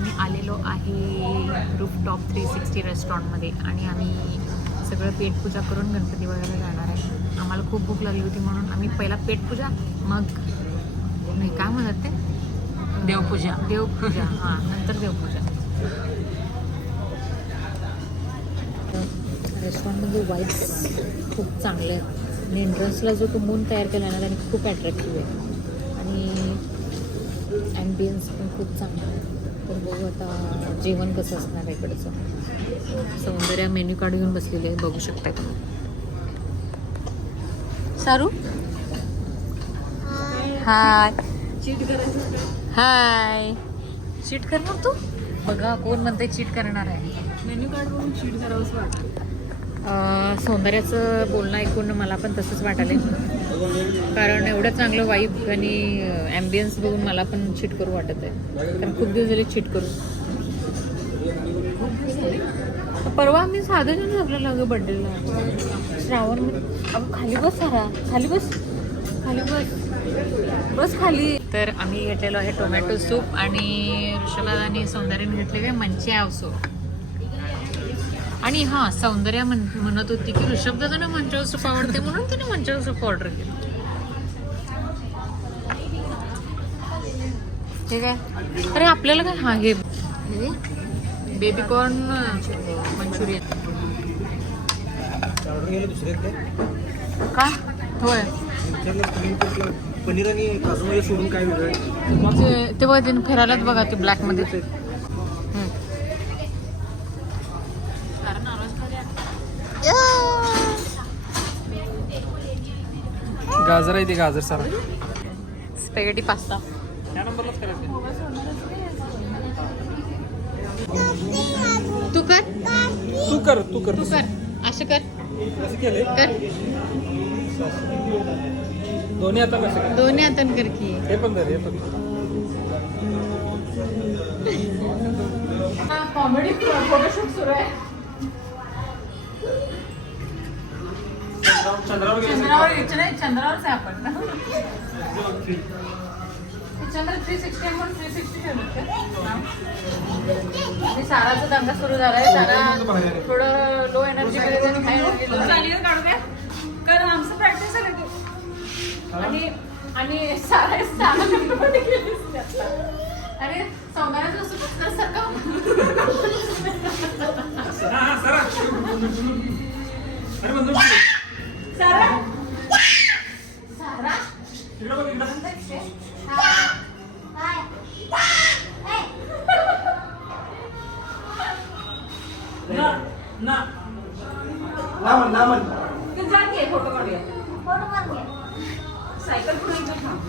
आम्ही आलेलो आहे रूफ टॉप थ्री सिक्स्टी रेस्टॉरंटमध्ये आणि आम्ही सगळं पेटपूजा करून गणपती बघायला जाणार आहे. आम्हाला खूप भूक लागली होती म्हणून आम्ही पहिला पेटपूजा मग नाही काय म्हणत ते? देवपूजा. देवपूजा हां नंतर देवपूजा. रेस्टॉरंटमध्ये वाईब्स खूप चांगले आहेत. आणि एंट्रन्सला जो तो मून तयार केला आहे ना त्याने खूप अट्रॅक्टिव्ह आहे. आणि ॲम्बियन्स पण खूप चांगला आहे. तर बघू आता जेवण कसं असणार आहे इकडचं. सौंदर्य मेन्यू कार्ड घेऊन बसलेले आहे बघू शकता तुम्ही सारू? हाय हाय चीट करणार तू? बघा कोण म्हणते चीट करणार आहे? मेन्यू कार्ड बघून शीट करावंच वाटतं. अं, सौंदर्याचं बोलणं ऐकून मला पण तसंच वाटायलं कारण एवढं चांगलं वाईब आणि ॲम्बियन्स बघून मला पण चिट करू वाटत आहे. कारण खूप दिवस झाले चिट करू परवा आम्ही साधं घेऊन झोपलेलो अगं बड्डेला श्रावण अगं खाली बस सारा. खाली बस. खाली बस. बस खाली. तर आम्ही घेतलेलो आहे टोमॅटो सूप आणि ऋषभात आणि सौंदर्याने घेतलेले काय सूप आणि हा सौंदर्या म्हण म्हणत होती की ऋषभ दादांना मंचावर सूप आवडते म्हणून तिने मंचावर सूप ऑर्डर केलं. ठीक आहे अरे आपल्याला काय? हा हे. Baby corn Manchurian. का? होय. पनीर आणि काजूमध्ये सोडून काय वेगळं आहे? ते बघा ते फिरायलाच बघा ते ब्लॅक गाजर आहे ते गाजर सारा स्पेगेटी पास्ता. तू कर. तू कर तू कर. तू कर. असं कर कर. दोन्ही आता कसं कर दोन्ही हातान कर की. हे पण धर हे पण कॉमेडी फोटोशूट सुरू आहे. चंद्रावर गेलं. चंद्रावर यायचं नाही चंद्रावरच आहे आपण. चंद्र थ्री सिक्स्टी म्हणून थ्री सिक्स्टी आणि साराचा दंगा सुरू झालाय. सारा थोडं लो एनर्जी कारण आमचं प्रॅक्टिस ते. आणि आणि सारा सारा नामन नामन. तू जा की फोटो काढूया. सायकल पुढे इथं थांब.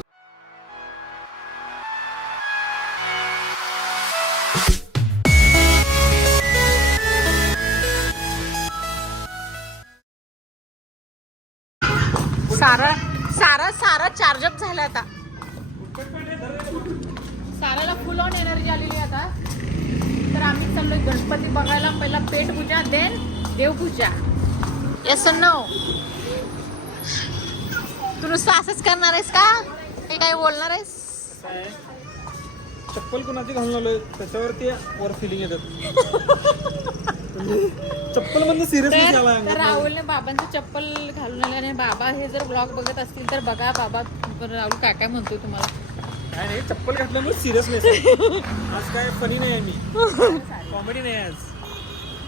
सारा सारा सारा चार्जअप झाला आता. साराला फुल ऑन एनर्जी आलेली आहे आता. तर आम्ही चाललोय गणपती बघायला. पहिला पेटपूजा देन देवपूजा. येस नो तू नुसतं असंच करणार आहेस का? हे काय बोलणार आहेस? चप्पल कुणाची घालून आलोय? त्याच्यावरती वर फिलिंग येतात. चप्पल म्हणजे सिरियसली तर झाला तर राहुलने बाबांचं चप्पल घालून आले आणि बाबा हे जर ब्लॉग बघत असतील तर बघा बाबा राहुल काय काय म्हणतोय तुम्हाला. काय नाही चप्पल घातल्यामुळे सिरियसनेस आज काय फनी नाही आहे मी. कॉमेडी नाही आज.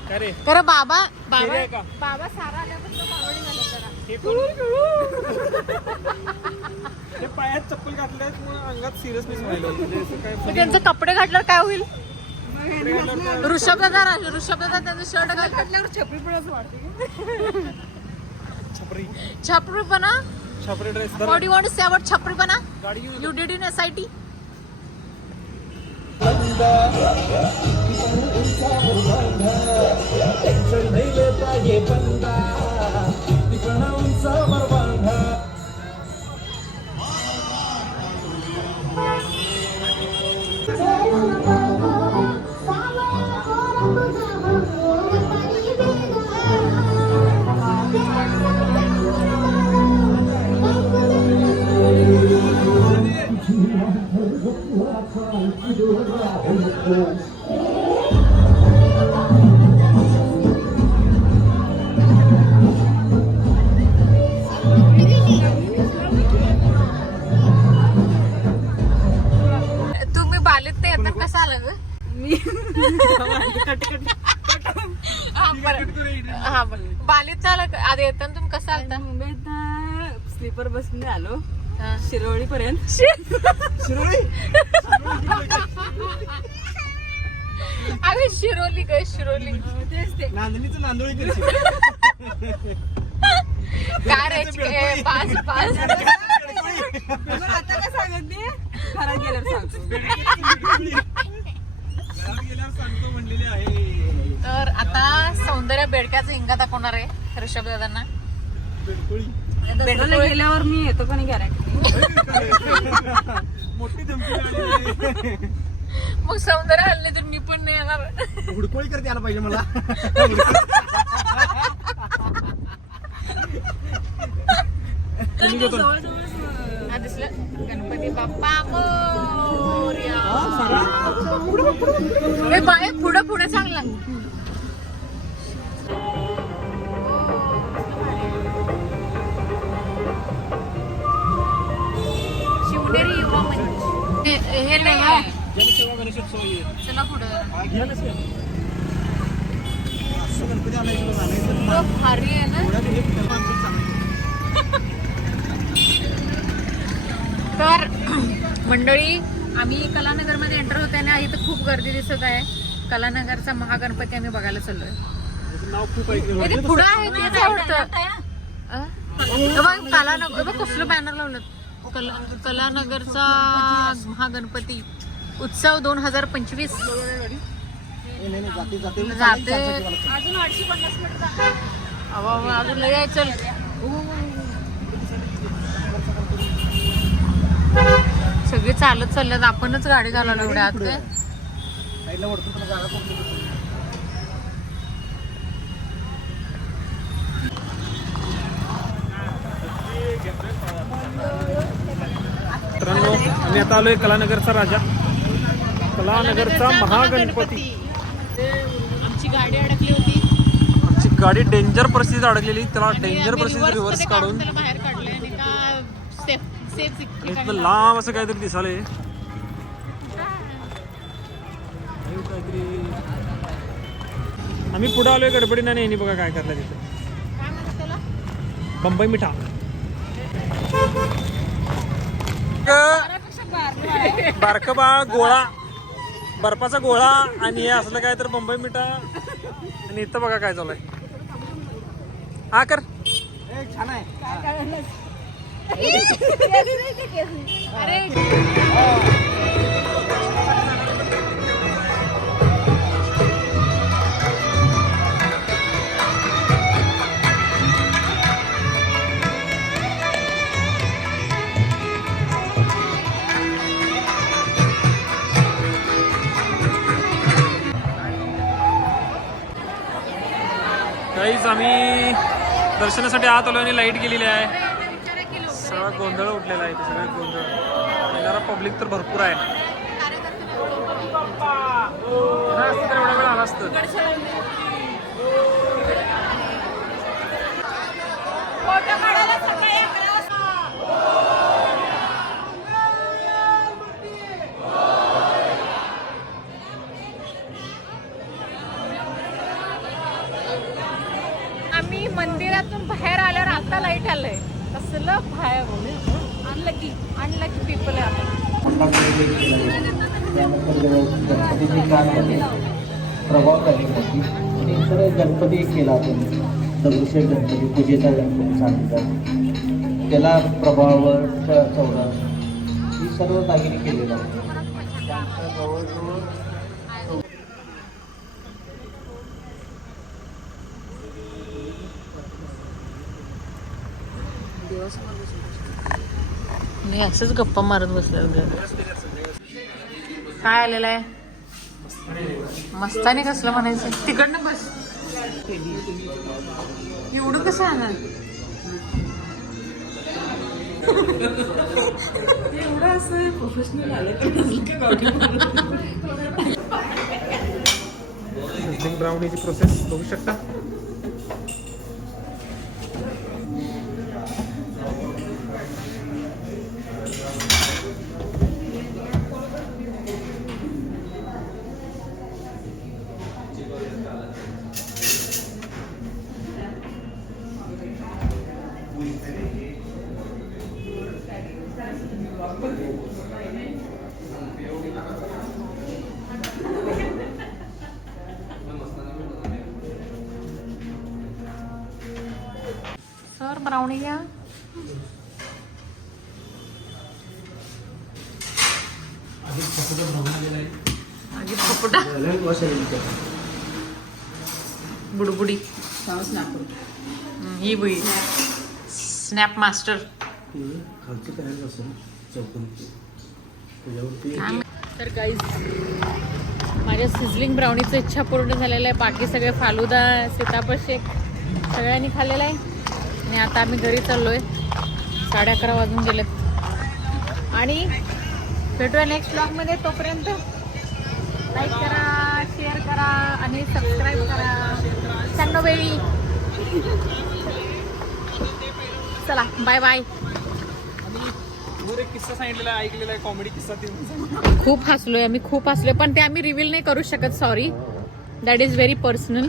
काय रे तर बाबा बाबा का? बाबा सारा आल्यापासून झालं जरा. पायात चप्पल घातल्यामुळे अंगात सिरियसनेस व्हायला म्हणजे असं काय मग funny त्यांचे कपडे घातल्यावर काय होईल? घातल्यावर ऋषभ दादा ऋषभ दादा त्यांचं शर्ट घालतात. छपरी पण असं वाटते. छपरी. छपरीपणा छपरी dress what you want to say about छपरीपणा गाडी घेऊन you. Did in S I T ಬಂದ ಟೆನ್ಷನ್ ಧೈರ್ಯ ತಾಯಿ ಬಂದ ಪ್ರಣವಂಸ ಬರ್ಬಂದ Thank you. हा बालीत? आधी येताना तुम्ही कसं आलता? मुंबईत स्लीपर बसने आलो. हा. शिरवळी पर्यंत अगं शिरोली ग शिरोली. तेच ते. नांदणीचं नांदोळी. काय रे पाच पाच आता काय सांगत नाही घरात गेल्यावर सांगतो घरात गेल्यावर सांगतो म्हणलेले आहे तर आता सौंदर्य हिंगा दाखवणार आहे ऋषभ दादांना. गेल्यावर मी येतो पण गॅरंटी मोठी धमकी. मग सौंदर्य हल्ले तर मी पण नाही येणार. हुडकोळी करते आला पाहिजे मला. दिसलं. गणपती बाप्पा मोरया. ए, बाय पुढं पुढे चांगला जनसेवा गणेशोत्सव. चला पुढं. भारी आहे ना. तर मंडळी आम्ही कलानगरमध्ये एंटर होते आणि इथं खूप गर्दी दिसत आहे. कलानगरचा महागणपती आम्ही बघायला चाललोय. हे पुढं आहे तेच आवडतं? हे? बघ, कलानगर बघ, कसलं बॅनर लावलं कला कलानगरचा महागणपती उत्सव दोन हजार पंचवीस. जाते. अजून लय चल. सगळे चालत चालल्यात. आपणच गाडी घालायला एवढ्या आत काय? मित्रांनो आम्ही आता आलोय कलानगरचा राजा. कलानगरचा महागणपती. आमची गाडी अडकली होती. आमची गाडी डेंजर परिस्थितीत अडकलेली. त्याला डेंजर परिस्थिती रिव्हर्स काढून बाहेर इथलं लांब असं काहीतरी काहीतरी आम्ही पुढे आलोय गडबडीनं यांनी बघा काय करलं तिथे. बंबई मिठा. बारक बाळ गोळा. बर्फाचा गोळा आणि हे असलं काय तर बंबई मिठा. आणि इथं बघा काय चालू आहे. हा कर. छान आहे अरे दर्शनासाठी आत आलो आणि लाइट गेलेली आहे. सगळा गोंधळ उठलेला आहे सगळा गोंधळ. येणारा पब्लिक तर भरपूर आहे. नाही असतं तर एवढा वेळ आला असतं. फोटो काढायला आम्ही मंदिरातून बाहेर आल्यावर आता लाइट आलंय. कसलं बाहेर अनलकी अनलकी पीपल आहे आपण. गणपतीची कारमध्ये होती आणि गणपती एक केला आपण दगडूशेठ गणपती पूजेचा गणपती सांगितला त्याला प्रभावर चौदा. ही सर्व दागिने केलेला आहे त्यानंतर जवळजवळ मी असंच गप्पा मारत बसले काय आलेलं आहे? मस्तानी कसलं म्हणायचं? तिकडनं बस. एवढं कसं आणणार? एवढं असं प्रोफेशनल आलं तर नसलं का ब्राउनी घ्या. आधी फपुटा बुडबुडी. हम्म, ही बुई. स्नॅप मास्टर तर गाईज माझ्या सिझलिंग ब्राउनीचं इच्छा पूर्ण झालेलं आहे. बाकी सगळे फालुदा सीताफळ शेक सगळ्यांनी खाल्लेलं आहे. आणि आता आम्ही घरी चाललो आहे साडे अकरा वाजून गेलेत. आणि भेटूया नेक्स्ट ब्लॉगमध्ये तोपर्यंत लाईक करा शेअर करा आणि सबस्क्राईब करा. चांगलं वेळी चला बाय बाय किस्सा सांगितलेला आहे, ऐकलेला आहे कॉमेडी किस्सा खूप हसलोय आम्ही खूप हसलोय. पण ते आम्ही रिव्हील नाही करू शकत sorry that is very personal